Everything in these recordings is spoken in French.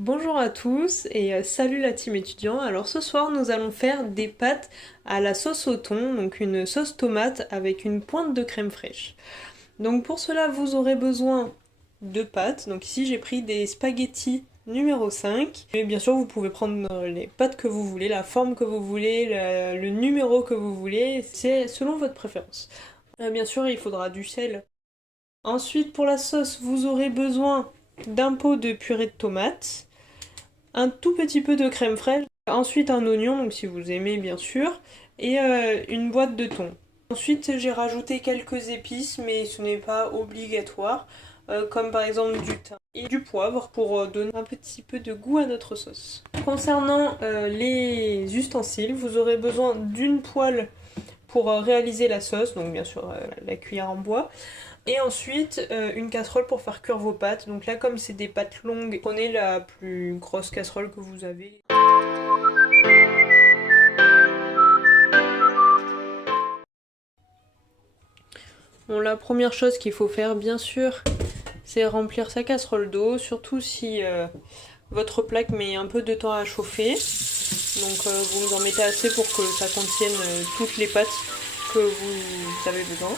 Bonjour à tous et salut la team étudiant. Alors ce soir nous allons faire des pâtes à la sauce au thon, donc une sauce tomate avec une pointe de crème fraîche. Donc pour cela vous aurez besoin de pâtes. Donc ici j'ai pris des spaghettis numéro 5. Et bien sûr vous pouvez prendre les pâtes que vous voulez, la forme que vous voulez, le numéro que vous voulez, c'est selon votre préférence. Bien sûr il faudra du sel. Ensuite pour la sauce vous aurez besoin d'un pot de purée de tomates, un tout petit peu de crème fraîche, ensuite un oignon, donc si vous aimez bien sûr, et une boîte de thon. Ensuite j'ai rajouté quelques épices, mais ce n'est pas obligatoire, comme par exemple du thym et du poivre pour donner un petit peu de goût à notre sauce. Concernant les ustensiles, vous aurez besoin d'une poêle pour réaliser la sauce, donc bien sûr la cuillère en bois. Et ensuite, une casserole pour faire cuire vos pâtes. Donc là, comme c'est des pâtes longues, prenez la plus grosse casserole que vous avez. Bon, la première chose qu'il faut faire, bien sûr, c'est remplir sa casserole d'eau, surtout si votre plaque met un peu de temps à chauffer. Donc vous en mettez assez pour que ça contienne toutes les pâtes que vous avez besoin.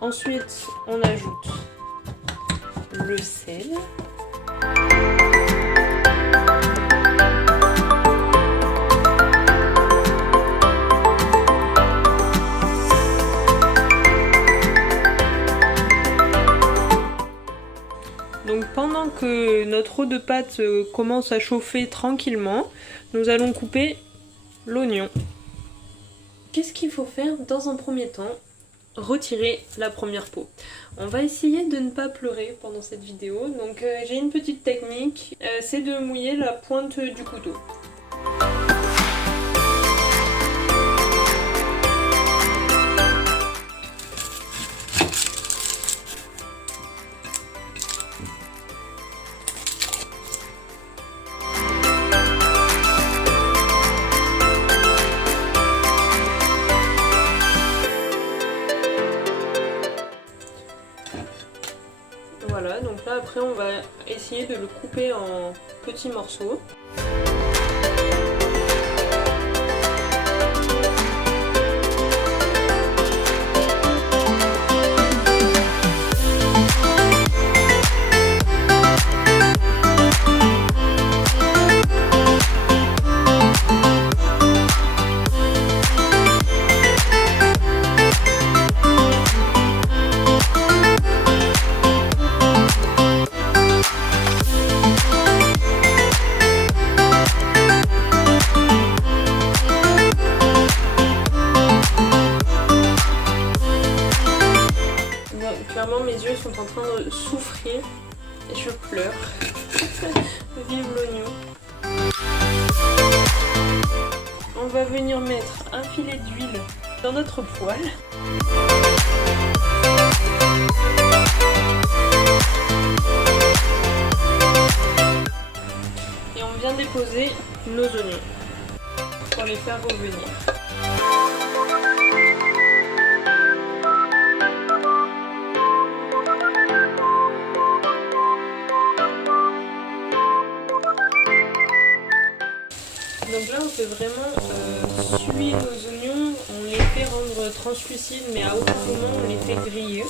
Ensuite, on ajoute le sel. Donc pendant que notre eau de pâte commence à chauffer tranquillement, nous allons couper l'oignon. Qu'est-ce qu'il faut faire dans un premier temps? Retirer la première peau. On va essayer de ne pas pleurer pendant cette vidéo, donc j'ai une petite technique, c'est de mouiller la pointe du couteau. Voilà, donc là après on va essayer de le couper en petits morceaux. Clairement mes yeux sont en train de souffrir et je pleure. Vive l'oignon. On va venir mettre un filet d'huile dans notre poêle. Et on vient déposer nos oignons pour les faire revenir. Donc là on fait vraiment suer nos oignons, on les fait rendre translucides mais à aucun moment on les fait griller.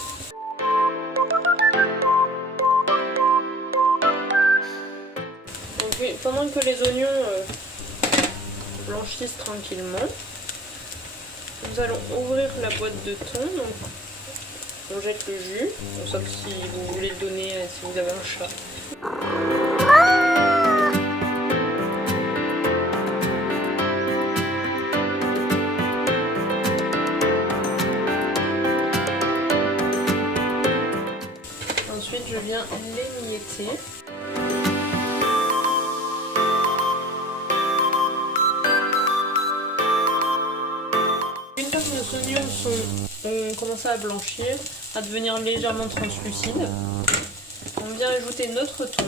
Donc pendant que les oignons blanchissent tranquillement, nous allons ouvrir la boîte de thon, donc on jette le jus, sauf si vous voulez le donner si vous avez un chat. Ensuite, je viens l'émietter. Une fois que nos oignons ont commencé à blanchir, à devenir légèrement translucides, on vient ajouter notre thon.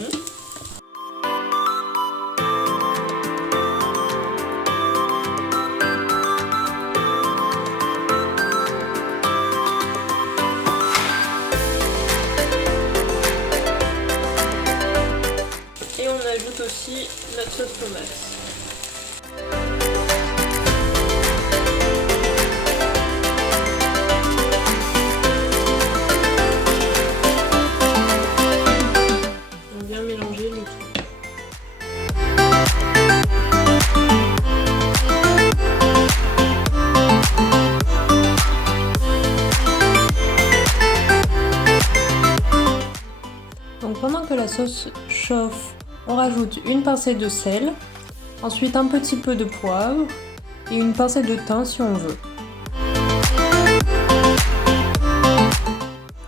aussi notre sauce tomate. On vient mélanger le tout. Donc pendant que la sauce chauffe, on rajoute une pincée de sel, ensuite un petit peu de poivre et une pincée de thym si on veut.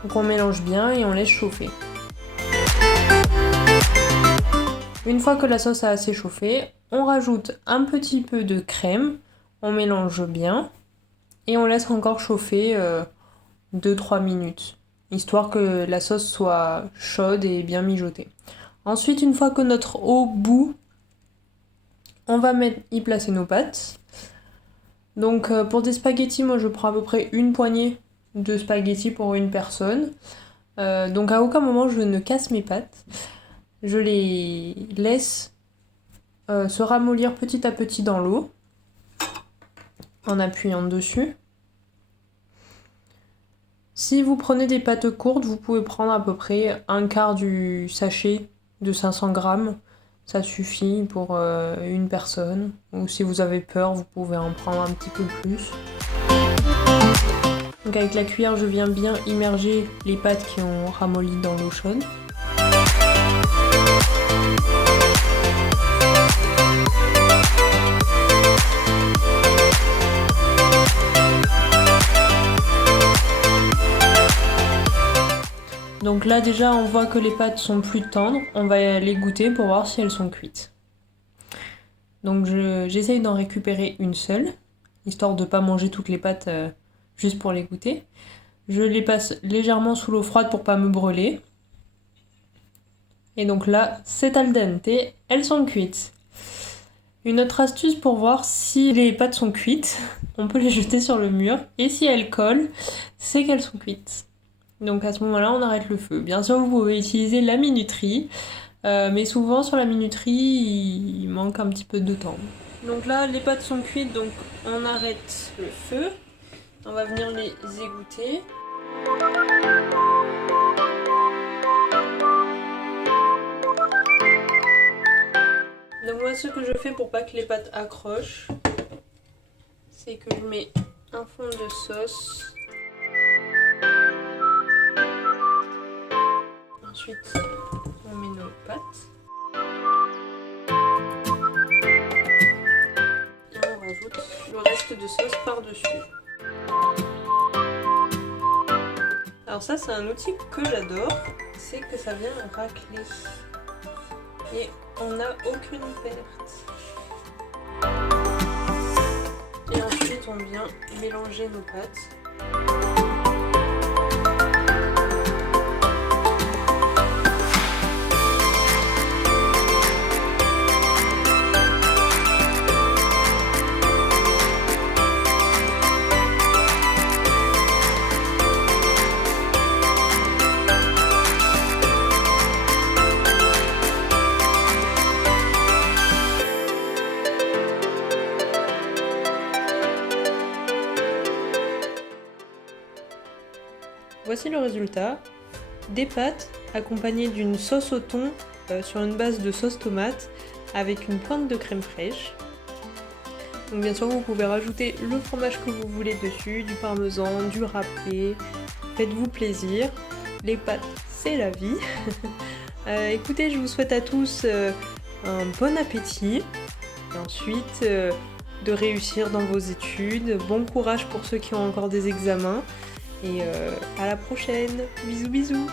Donc on mélange bien et on laisse chauffer. Une fois que la sauce a assez chauffé, on rajoute un petit peu de crème, on mélange bien et on laisse encore chauffer 2-3 minutes, histoire que la sauce soit chaude et bien mijotée. Ensuite, une fois que notre eau bout, on va y placer nos pâtes. Donc pour des spaghettis, moi je prends à peu près une poignée de spaghettis pour une personne. Donc à aucun moment je ne casse mes pâtes. Je les laisse se ramollir petit à petit dans l'eau en appuyant dessus. Si vous prenez des pâtes courtes, vous pouvez prendre à peu près un quart du sachet de 500 grammes. Ça suffit pour une personne. Ou si vous avez peur, vous pouvez en prendre un petit peu plus. Donc avec la cuillère, je viens bien immerger les pâtes qui ont ramolli dans l'eau chaude. Donc là déjà on voit que les pâtes sont plus tendres, on va les goûter pour voir si elles sont cuites. Donc j'essaye d'en récupérer une seule, histoire de ne pas manger toutes les pâtes juste pour les goûter. Je les passe légèrement sous l'eau froide pour pas me brûler. Et donc là c'est al dente, elles sont cuites. Une autre astuce pour voir si les pâtes sont cuites, on peut les jeter sur le mur et si elles collent, c'est qu'elles sont cuites. Donc à ce moment-là, on arrête le feu. Bien sûr, vous pouvez utiliser la minuterie, mais souvent sur la minuterie, il manque un petit peu de temps. Donc là, les pâtes sont cuites, donc on arrête le feu. On va venir les égoutter. Donc moi, ce que je fais pour pas que les pâtes accrochent, c'est que je mets un fond de sauce. Ensuite, on met nos pâtes. Et on rajoute le reste de sauce par-dessus. Alors ça, c'est un outil que j'adore. C'est que ça vient racler. Et on n'a aucune perte. Et ensuite, on vient mélanger nos pâtes. Voici le résultat, des pâtes accompagnées d'une sauce au thon sur une base de sauce tomate avec une pointe de crème fraîche. Donc bien sûr vous pouvez rajouter le fromage que vous voulez dessus, du parmesan, du râpé, faites-vous plaisir, les pâtes c'est la vie. Écoutez, je vous souhaite à tous un bon appétit et ensuite de réussir dans vos études, bon courage pour ceux qui ont encore des examens. Et à la prochaine, bisous bisous.